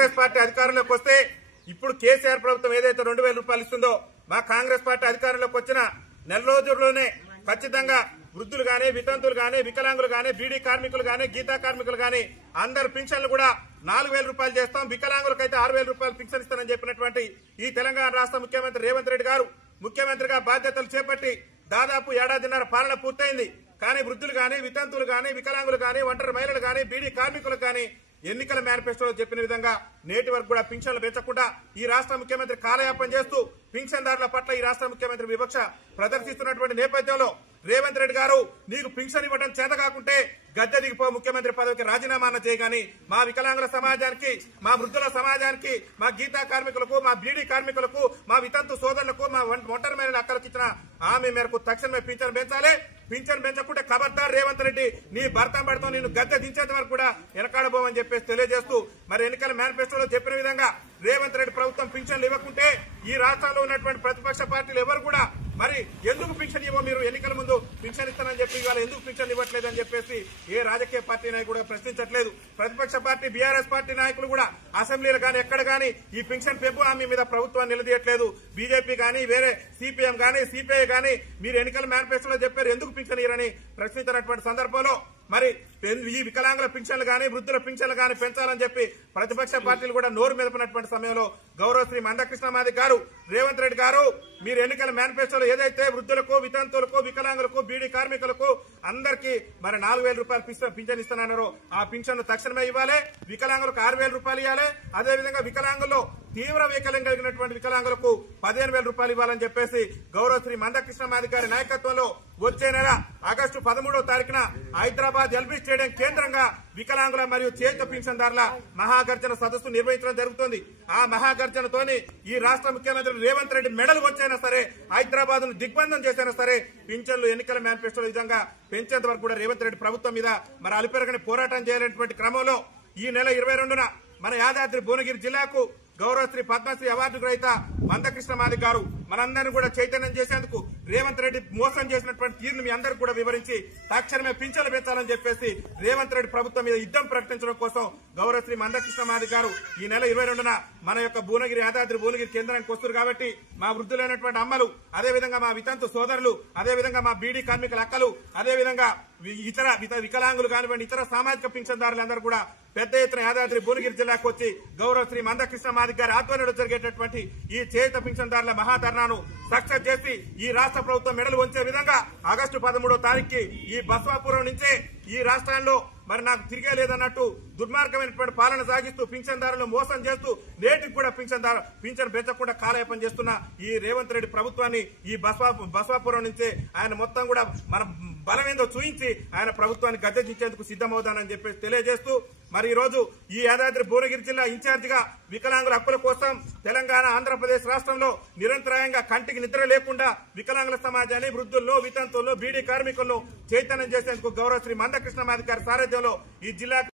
Congress party అధికారంలోకి వస్తే ఇప్పుడు కేసీఆర్ ప్రభుత్వం ఏదైతే 2000 రూపాయలు ఇస్తుందో మా కాంగ్రెస్ పార్టీ అధికారంలోకి వచ్చిన నెల రోజుల్లోనే ఖచ్చితంగా వృద్ధులు గానీ, వితంతువులు గానీ, వికలాంగులు గానీ, బీడీ కార్మికులు గానీ, గీతా కార్మికులు గానీ అందరు పింఛన్లు కూడా 4000 రూపాయలు చేస్తాం, వికలాంగులకైతే 6000 రూపాయలు పింఛన్ ఇస్తానని చెప్పినటువంటి ఈ తెలంగాణ రాష్ట్ర ముఖ్యమంత్రి రేవంత్ రెడ్డి గారు ముఖ్యమంత్రిగా బాధ్యతలు చేపట్టి దాదాపు ఏడాదిన్నర పాలన పూర్తయింది. కానీ వృద్ధులు గానీ, వితంతువులు గానీ, వికలాంగులు గానీ, ఒంటరి మహిళలు గానీ, బీడీ కార్మికులకు గానీ ఎన్నికల మేనిఫెస్టోలో చెప్పిన విధంగా నేటి వరకు కూడా పింఛన్లు పెంచకుండా ఈ రాష్ట్ర ముఖ్యమంత్రి కాలయాపన చేస్తూ పింఛన్దారుల పట్ల ఈ రాష్ట్ర ముఖ్యమంత్రి వివక్ష ప్రదర్శిస్తున్నటువంటి నేపథ్యంలో రేవంత్ రెడ్డి గారు నీకు పింఛన్ ఇవ్వడం చేత కాకుంటే గద్దె దిగిపో, ముఖ్యమంత్రి పదవికి రాజీనామా చేయగాని మా వికలాంగుల సమాజానికి, మా వృద్ధుల సమాజానికి, మా గీతా కార్మికులకు, మా బీడీ కార్మికులకు, మా వితంతు సోదరులకు, మా ఒంటరి మహిళల అక్కలకు ఇచ్చిన హామీ మేరకు తక్షణమే పింఛన్ పెంచాలి. పింఛన్ పెంచకుంటే ఖబర్దార్ రేవంత్ రెడ్డి నీ భర్త పడితో నేను గద్దె దించేంత వరకు కూడా వెనకాడబోమని చెప్పేసి తెలియజేస్తూ మరి ఎన్నికల మేనిఫెస్టోలో చెప్పిన విధంగా రేవంత్ రెడ్డి ప్రభుత్వం పింఛన్లు ఇవ్వకుంటే ఈ రాష్ట్రంలో ఉన్నటువంటి ప్రతిపక్ష పార్టీలు ఎవరు కూడా మరి ఎందుకు పింఛన్ ఇవ్వ, మీరు ఎన్నికల ముందు పింఛన్ ఇస్తానని చెప్పి ఇవాళ ఎందుకు పింఛన్ ఇవ్వట్లేదని చెప్పేసి ఏ రాజకీయ పార్టీ నాయకుడు కూడా ప్రశ్నించట్లేదు. ప్రతిపక్ష పార్టీ బీఆర్ఎస్ పార్టీ నాయకులు కూడా అసెంబ్లీలు గానీ ఎక్కడ గానీ ఈ పింఛన్ పెంపు హామీ మీద ప్రభుత్వాన్ని నిలదీయట్లేదు. బీజేపీ గానీ, వేరే సిపిఎం గానీ, సిపిఐ గానీ మీరు ఎన్నికల మేనిఫెస్టోలో చెప్పారు ఎందుకు పింఛన్ ఇవ్వరని ప్రశ్నించినటువంటి సందర్భంలో మరి ఈ వికలాంగుల పింఛన్లు గానీ, వృద్ధుల పింఛన్లు గానీ పెంచాలని చెప్పి ప్రతిపక్ష పార్టీలు కూడా నోరు మెదపినటువంటి సమయంలో గౌరవ శ్రీ మందకృష్ణ మాదిగ గారు, రేవంత్ రెడ్డి గారు మీరు ఎన్నికల మేనిఫెస్టోలో ఏదైతే వృద్ధులకు, వితంతువులకు, వికలాంగులకు, బీడీ కార్మికులకు అందరికీ మరి 4000 రూపాయలు పింఛన్ ఇస్తానన్నారో ఆ పింఛన్ తక్షణమే ఇవ్వాలి. వికలాంగులకు 6000 రూపాయలు ఇవ్వాలి. అదేవిధంగా వికలాంగుల్లో తీవ్ర వైకల్యం కలిగినటువంటి వికలాంగులకు 15000 రూపాయలు ఇవ్వాలని చెప్పేసి గౌరవ శ్రీ మందకృష్ణ మాదిగ గారి నాయకత్వంలో వచ్చే నెల ఆగస్టు 13వ తారీఖున హైదరాబాద్ ఎల్బీ స్టేడియం కేంద్రంగా వికలాంగుల మరియు చేత పింఛన్దారుల మహాగర్జన సదస్సు నిర్వహించడం జరుగుతుంది. ఆ మహాగర్జనతోని ఈ రాష్ట్ర ముఖ్యమంత్రి రేవంత్ రెడ్డి మెడలు వచ్చైనా సరే, హైదరాబాద్ ను దిగ్బంధం చేసైనా సరే పింఛన్లు ఎన్నికల మేనిఫెస్టోలో విధంగా పెంచేంత వరకు కూడా రేవంత్ రెడ్డి ప్రభుత్వం మీద మరి అలుపెరగని పోరాటం చేయాలనేటువంటి క్రమంలో ఈ నెల 22న మన యాదాద్రి భువనగిరి జిల్లాకు గౌరవ శ్రీ పద్మశ్రీ అవార్డు గ్రహీత మందకృష్ణ మాదిగ గారు మనందరినీ కూడా చైతన్యం చేసేందుకు రేవంత్ రెడ్డి మోసం చేసినటువంటి తీరును మీ అందరికీ కూడా వివరించి తక్షణమే పింఛన్లు పెంచాలని చెప్పేసి రేవంత్ రెడ్డి ప్రభుత్వం మీద యుద్ధం ప్రకటించడం కోసం గౌరవ శ్రీ మందకృష్ణ మాదిగ గారు ఈ నెల 22న మన యొక్క భువనగిరి యాదాద్రి భువనగిరి కేంద్రానికి వస్తారు. కాబట్టి మా వృద్ధులైనటువంటి అమ్మలు, అదేవిధంగా మా వితంతు సోదరులు, అదేవిధంగా మా బీడీ కార్మికుల అక్కలు, అదేవిధంగా ఇతర వికలాంగులు కానివ్వండి, ఇతర సామాజిక పింఛన్దారులందరూ కూడా పెద్ద ఎత్తున యాదాద్రి భువనగిరి జిల్లాకు వచ్చి గౌరవ శ్రీ మందకృష్ణ మాదిగ గారి ఆధ్వర్యంలో జరిగేటటువంటి ఈ చేత పింఛన్దారుల మహాధర్నాను సక్సెస్ చేసి ఈ రాష్ట్ర ప్రభుత్వం మెడలు వంచే విధంగా ఆగస్టు 13వ తారీఖుకి ఈ బస్వాపురం నుంచే ఈ రాష్ట్రాల్లో మరి నాకు తిరిగే లేదన్నట్టు దుర్మార్గమైనటువంటి పాలన సాగిస్తూ పింఛన్దారులను మోసం చేస్తూ నేటికి కూడా పింఛన్ పెంచకుండా కాలయాపన చేస్తున్న ఈ రేవంత్ రెడ్డి ప్రభుత్వాన్ని ఈ బస్వాపురం నుంచే ఆయన మొత్తం కూడా మన బలమేందో చూయించి ఆయన ప్రభుత్వాన్ని గద్దెదించేందుకు సిద్దమవుతానని చెప్పేసి తెలియజేస్తూ మరి ఈ రోజు ఈ యాదాద్రి భువనగిరి జిల్లా ఇన్ఛార్జిగా వికలాంగుల హక్కుల కోసం తెలంగాణ, ఆంధ్రప్రదేశ్ రాష్ట్రంలో నిరంతరాయంగా కంటికి నిద్ర లేకుండా వికలాంగుల సమాజాన్ని, వృద్ధుల్లో, వితంతుల్లో, బీడీ కార్మికులను చైతన్యం చేసేందుకు గౌరవ శ్రీ మందకృష్ణ మాదిగ గారి సారథ్యంలో ఈ జిల్లా